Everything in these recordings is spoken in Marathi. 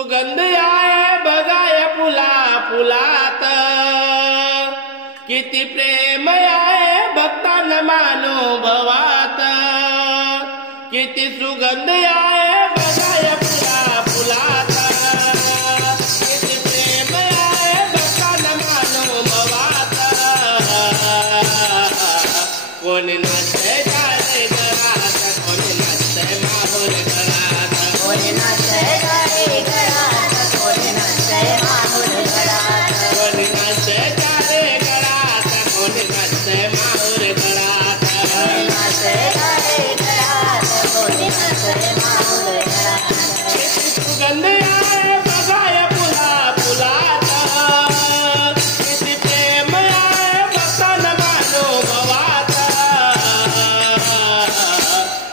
सुगंध आहे बघाय फुला फुलात, किती प्रेम आहे भक्तांना मानोभवात, किती सुगंध आहे बघाय फुला फुलात, किती प्रेम आहे भक्तांना मानोभवात. कोणी नाचतंय गाणे घरात, कोणी नाचतंय माहोल घरात, कोणी नाचतंय गाणे घरात, कोणी नाचतंय माहोल घरात, कोणी नाचतंय गाणे घरात, कोणी नाचतंय माहोल घरात. कोणी नाचतंय गाणे घरात, कोणी नाचतंय माहोल घरात. किती सुगंध आहे बघाय फुला फुलात, किती प्रेम आहे भक्तांना मानोभवात.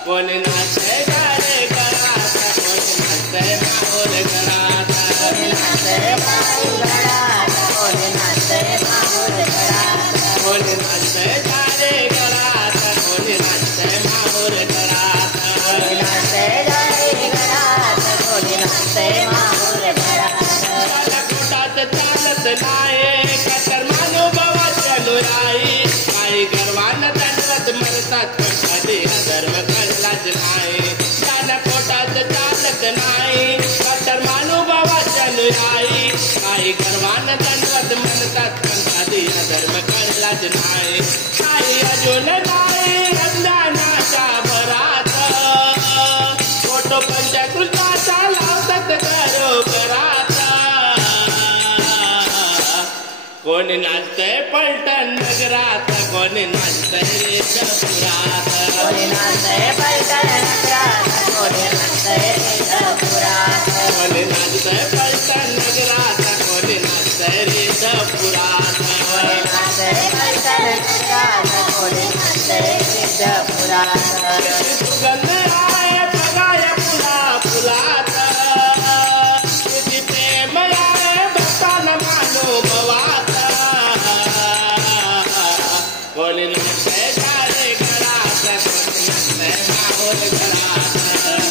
कोणी नाचतंय गाणे घरात, कोणी नाचतंय माहोल घरात, कोणी नाचतंय गाणे घरात, कोणी नाचतंय माहोल घरात, कोणी नाचतंय गाणे घरात, कोणी नाचतंय माहोल घरात. कोणी नाचतंय गाणे घरात, कोणी नाचतंय माहोल घरात. त्याला पोटात चालत नाही कटर मानोभवाच्या अनुयायी, काही गर्वानं दंडवत मरतात पण कधी अधर्म कळलाच नाही. त्याला पोटात चालत नाही कटर मानोभवाच्या अनुयायी, काही गर्वानं दंडवत म्हणतात पण कधी अधर्म कळलाच नाही. काही अजून नाही रमजानाच्या भरात, फोटो पंचकृष्णाचा लावतात घरोघरात. कोणी नाचतंय पलटण नगरात, कोणी नाचतंय रेषपुरात, कोणी नाचतंय पलटण नगरात, कोणी नाचतंय रेषपुरात, कोणी नाचतंय पलटण नगरात, कोणी नाचतंय रेषपुरात. कोणी नाचतंय पलटण नगरात, कोणी नाचतंय रेषपुरात. किती सुगंध आहे बघाय फुला फुलात, किती प्रेम आहे भक्तांना मानोभवात. कोणी नाचतंय गाणे घरात, कोणी नाचतंय माहोल घरात,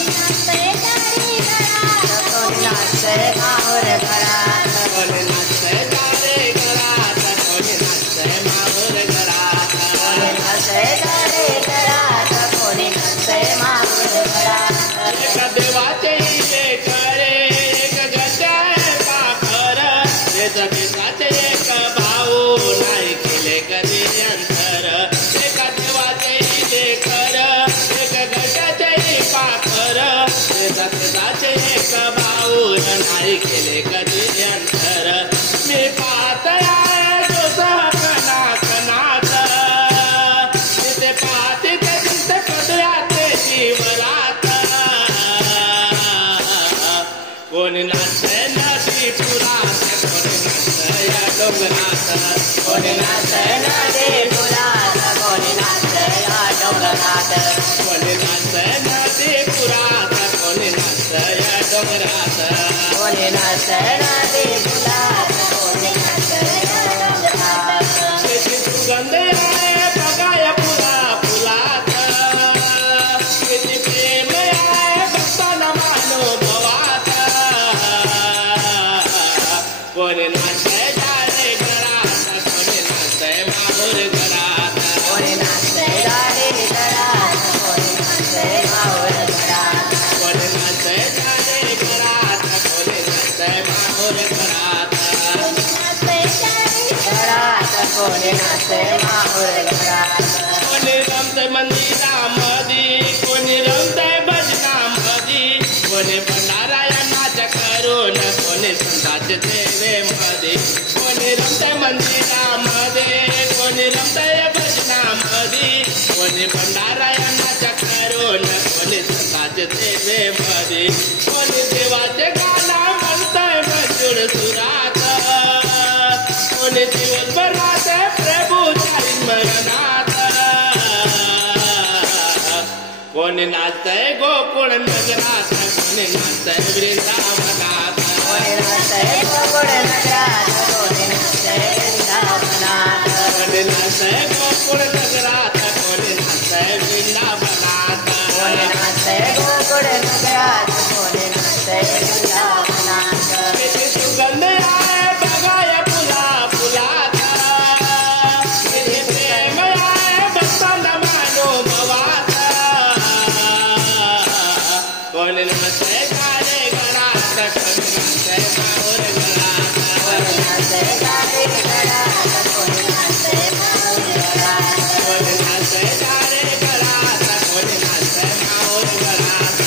नाचतंय गाणे घरात, कोणी नाचतंय माहोल घरात, कोणी नाचतंय गाणे घरात, कोणी नाचतंय माहोल घरात. कोणी नाचतंय गाणे घरात, कोणी नाचतंय माहोल घरात. एका देवाचे लेक रे, एक गजाय पाखर, हे जगताचे एक भाऊ नाही केले कधी अंतर. एका देवाचे लेक एक गजाचे पाखर, हे जगताचे एक भाऊ नाही केले कधी अंतर. मी पाहत आहे तो सहकना कनात, तिथे पाहते ते दिसते पदराते जीवनात. कोणी नाचतंय नदी पुरात, कोणी नाचतंय या डोंगरात, कोणी नाचतंय नदी पुरात, कोणी नाचतंय या डोंगरात, कोणी नाचतंय नदी पुरात, कोणी नाचतंय या डोंगरात. कोणी नाचतंय नदी पुरात, कोणी नाचतंय या डोंगरात. किती सुगंध आहे बघाय फुला फुलात, किती प्रेम आहे भक्तांना मानोभवात. कोणी नाचतंय गाणे घरात, कोणी नाचतंय माहोल घरात, कोणी नाचतंय गाणे घरात, कोणी नाचतंय माहोल घरात, कोणी नाचतंय गाणे घरात, कोणी नाचतंय माहोल घरात. कोणी नाचतंय गाणे घरात, कोणी नाचतंय माहोल घरात. कोणी रमतंय मंदिरामध्ये, कोणी रमतंय भजनामध्ये, कोणी भंडारायणाच्या करून, कोणी संतांच्या सेवेमध्ये. कोणी रमतंय मंदिरामध्ये, कोणी रमतंय भजनामध्ये, कोणी भंडारायणाच्या करून, कोणी संतांच्या सेवेमध्ये. कोणी देवाचे गाणं म्हणतंय मंजूळ सुरात, कोणी दिवसभर राहते प्रभूच्या स्मरणात. कोणी नाचतंय गोकुळ नगरात, कोणी नाचतंय वृंदावनात, कोणी नाचतंय गोकुळ नगरात, कोणी नाचतंय वृंदावनात, कोणी नाचतंय गोकुळ नगरात, कोणी नाचतंय वृंदावनात. कोणी नाचतंय गोकुळ नगरात, कोणी नाचतंय वृंदावनात. कोणी नाचे काळे गळात कोणी नाचे माऊर गळात कोणी नाचे काळे गळात कोणी नाचे माऊर गळात कोणी नाचे काळे गळात कोणी नाचे माऊर गळात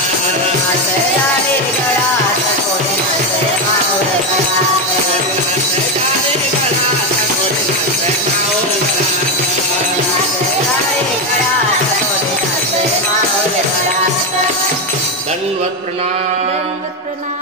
नाचे काळे गळात कोणी नाचे माऊर गळात कोणी नाचे काळे गळात कोणी नाचे माऊर गळात नाचे काळे गळात कोणी नाचे माऊर गळात दंडवत प्रणाम. दंडवत प्रणाम.